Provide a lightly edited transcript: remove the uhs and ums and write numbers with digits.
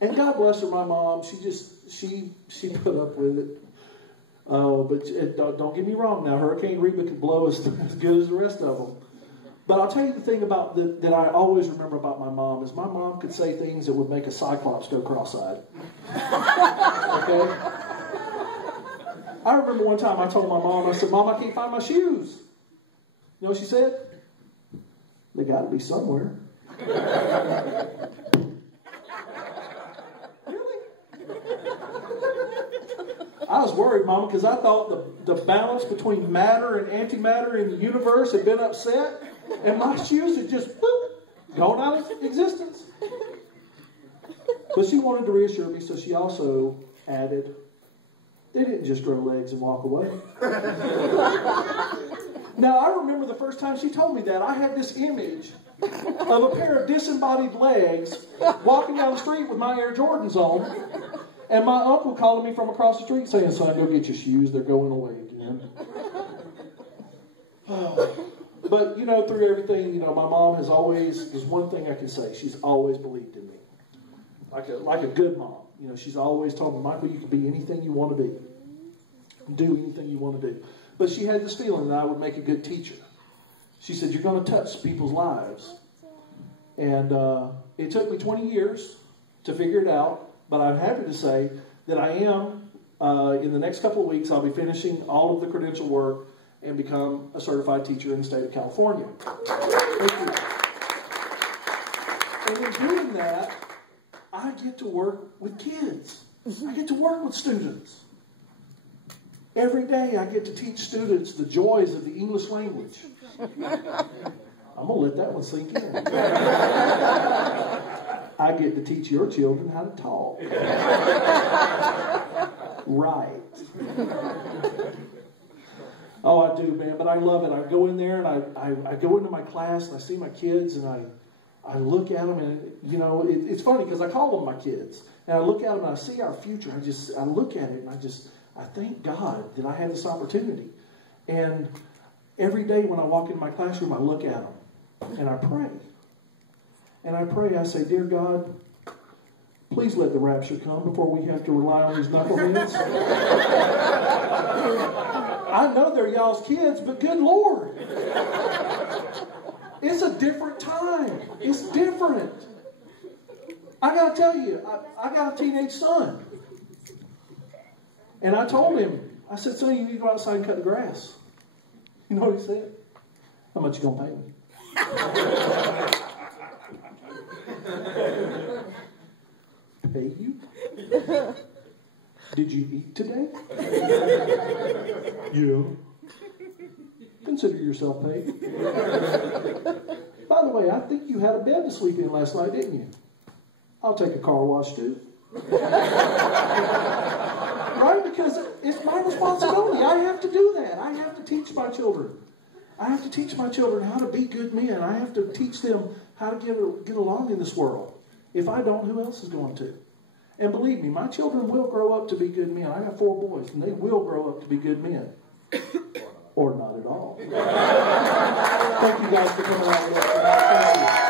And God bless her, my mom. She put up with it. Oh, but don't get me wrong now. Hurricane Reba could blow as good as the rest of them. But I'll tell you the thing about that I always remember about my mom is my mom could say things that would make a cyclops go cross-eyed. Okay? I remember one time I told my mom, I said, "Mom, I can't find my shoes." You know what she said? "They got to be somewhere." Really? I was worried, Mama, because I thought the balance between matter and antimatter in the universe had been upset, and my shoes had just gone out of existence. But she wanted to reassure me, so she also added, "They didn't just grow legs and walk away." Now, I remember the first time she told me that, I had this image of a pair of disembodied legs walking down the street with my Air Jordans on, and my uncle calling me from across the street saying, "Son, go get your shoes. They're going away again." But, you know, through everything, you know, my mom has always, there's one thing I can say, she's always believed in me. Like a good mom. You know, she's always told me, "Michael, you can be anything you want to be. Do anything you want to do." But she had this feeling that I would make a good teacher. She said, "You're going to touch people's lives." And it took me 20 years to figure it out. But I'm happy to say that I am, in the next couple of weeks, I'll be finishing all of the credential work and become a certified teacher in the state of California. Thank you. And in doing that, I get to work with kids. I get to work with students. Every day I get to teach students the joys of the English language. I'm going to let that one sink in. I get to teach your children how to talk. Right. Oh, I do, man, but I love it. I go in there and I go into my class and I see my kids and I look at them and, you know, it's funny because I call them my kids. And I look at them and I see our future. I look at it and I thank God that I had this opportunity. And every day when I walk into my classroom, I look at them and I pray. And I pray, I say, "Dear God, please let the rapture come before we have to rely on these knuckleheads." I know they're y'all's kids, but good Lord. It's a different time. It's different. I got to tell you, I got a teenage son. And I told him, I said, "Son, you need to go outside and cut the grass." You know what he said? "How much you going to pay me?" Pay you? Did you eat today? Yeah. Consider yourself paid. By the way, I think you had a bed to sleep in last night, didn't you? I'll take a car wash too. Right? Because it's my responsibility. I have to do that. I have to teach my children. I have to teach my children how to be good men. I have to teach them how to get along in this world. If I don't, who else is going to? And believe me, my children will grow up to be good men. I got 4 boys, and they will grow up to be good men. Or not at all. Thank you guys for coming out. Thank you.